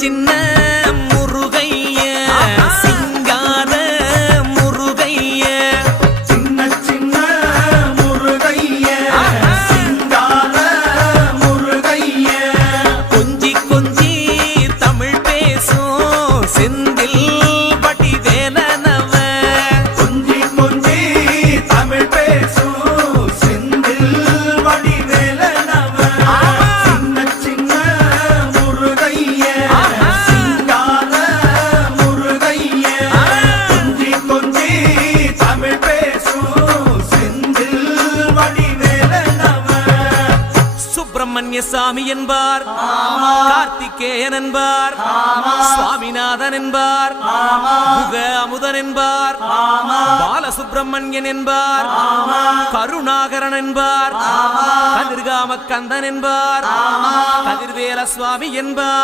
சின்ன முருகைய சிங்கார முருகைய சின்ன சின்ன முருகைய சிங்கார முருகைய கொஞ்சி கொஞ்சி தமிழ் பேசும் செந்தில் வடிவேலனவ கொஞ்சி கொஞ்சி தமிழ் பேசும் செந்தில் வடிவேலனவ சின்ன சின்ன முருகைய சிங்கார முருகைய கொஞ்சி கொஞ்சி தமிழ் பேசும் செந்தில் வடிவேலனவ சுப்பிரமணிய சாமி என்பார், கார்த்திகேயன் என்பார், சுவாமிநாதன் என்பார், முக அமுதன் என்பார், பாலசுப்பிரமணியன் என்பார், கருணாகரன் என்பார், கதிர்காம கந்தன் என்பார், கதிர்வேல சுவாமி என்பார்.